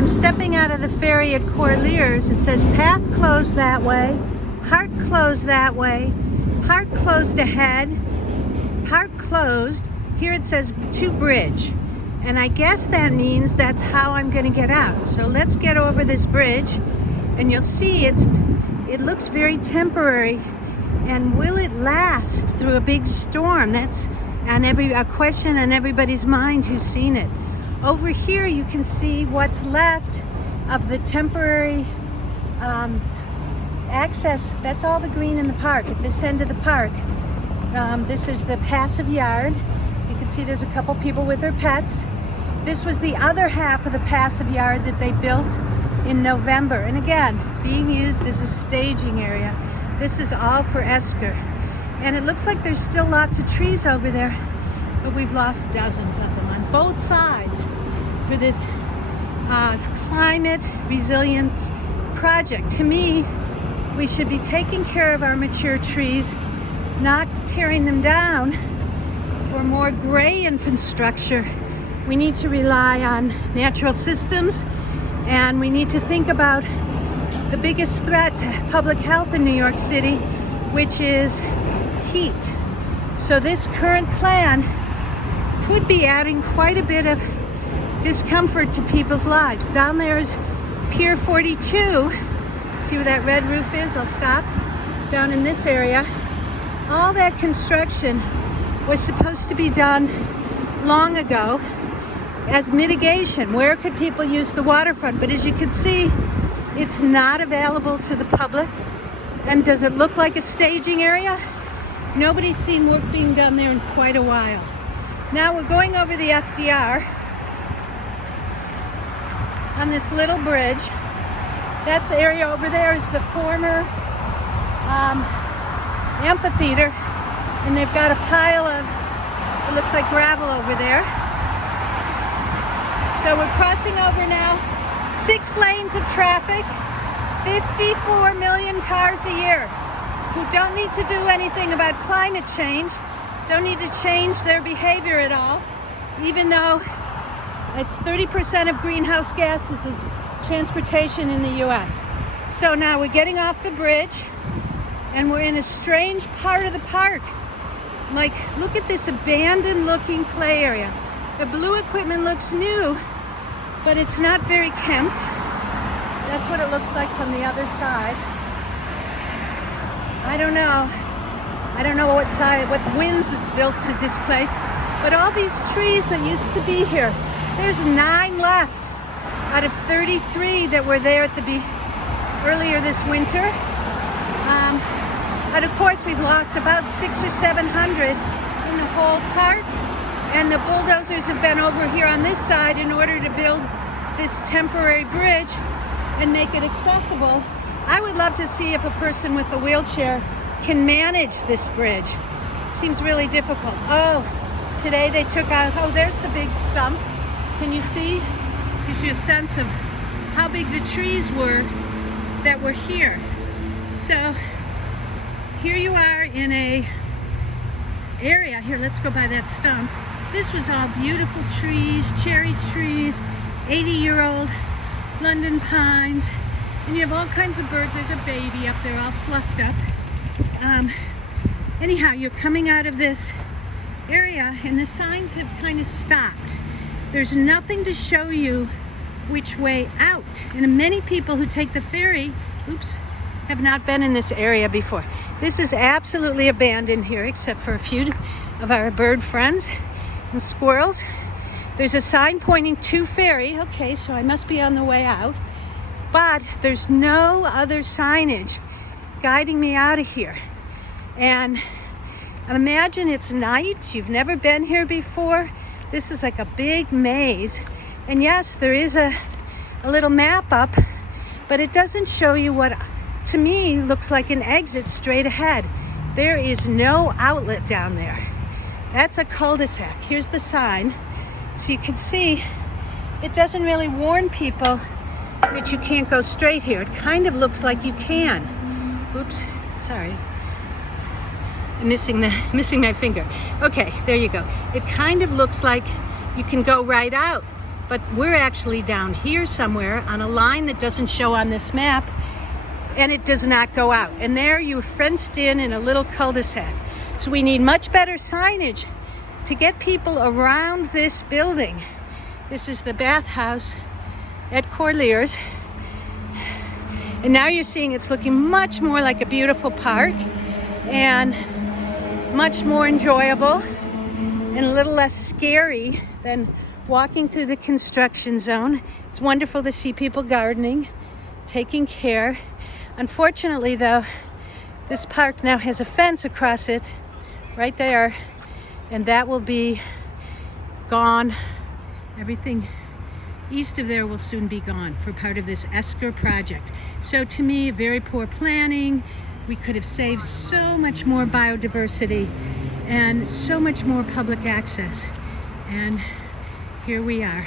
I'm stepping out of the ferry at Corlears, it says path closed that way, park closed that way, park closed ahead, park closed. Here it says to bridge. And I guess that means that's how I'm gonna get out. So let's get over this bridge and you'll see it looks very temporary. And will it last through a big storm? That's a question on everybody's mind who's seen it. Over here you can see what's left of the temporary access. That's all the green in the park, at this end of the park. This is the passive yard. You can see there's a couple people with their pets. This was the other half of the passive yard that they built in November. And again, being used as a staging area. This is all for ESCR. And it looks like there's still lots of trees over there, but we've lost dozens of them on both sides for this climate resilience project. To me, we should be taking care of our mature trees, not tearing them down for more gray infrastructure. We need to rely on natural systems, and we need to think about the biggest threat to public health in New York City, which is heat. So this current plan could be adding quite a bit of discomfort to people's lives. Down there is Pier 42. See where that red roof is? I'll stop. Down in this area. All that construction was supposed to be done long ago as mitigation. Where could people use the waterfront? But as you can see, it's not available to the public. And does it look like a staging area? Nobody's seen work being done there in quite a while. Now we're going over the FDR on this little bridge. That's the area over there is the former amphitheater, and they've got a pile of, it looks like gravel over there. So we're crossing over now 6 lanes of traffic, 54 million cars a year who don't need to do anything about climate change, don't need to change their behavior at all, even though it's 30% of greenhouse gases is transportation in the US. So now we're getting off the bridge and we're in a strange part of the park. Like, look at this abandoned looking play area. The blue equipment looks new, but it's not very kempt. That's what it looks like from the other side. I don't know what side, what winds it's built to displace, but all these trees that used to be here, there's 9 left out of 33 that were there at the earlier this winter. And of course we've lost about 600 or 700 in the whole park, and the bulldozers have been over here on this side in order to build this temporary bridge and make it accessible. I would love to see if a person with a wheelchair can manage this bridge. It seems really difficult. Oh, today they took out, oh, there's the big stump. Can you see? Gives you a sense of how big the trees were that were here. So here you are in a area, here, let's go by that stump. This was all beautiful trees, cherry trees, 80-year-old London pines, and you have all kinds of birds. There's a baby up there all fluffed up. Anyhow, you're coming out of this area and the signs have kind of stopped. There's nothing to show you which way out. And many people who take the ferry, have not been in this area before. This is absolutely abandoned here, except for a few of our bird friends and squirrels. There's a sign pointing to Ferry. Okay, so I must be on the way out. But there's no other signage guiding me out of here. And imagine it's night. You've never been here before. This is like a big maze. And yes, there is a little map up, but it doesn't show you what, to me, looks like an exit straight ahead. There is no outlet down there. That's a cul-de-sac. Here's the sign. So you can see it doesn't really warn people that you can't go straight here. It kind of looks like you can. Oops, sorry. I'm missing my finger. Okay, there you go. It kind of looks like you can go right out, but we're actually down here somewhere on a line that doesn't show on this map, and it does not go out. And there you're fenced in a little cul-de-sac. So we need much better signage to get people around this building. This is the bathhouse at Corlears. And now you're seeing it's looking much more like a beautiful park and much more enjoyable and a little less scary than walking through the construction zone. It's wonderful to see people gardening, taking care. Unfortunately, though, this park now has a fence across it right there, and that will be gone. Everything east of there will soon be gone for part of this ESCR project. So to me, very poor planning. We could have saved so much more biodiversity and so much more public access. And here we are.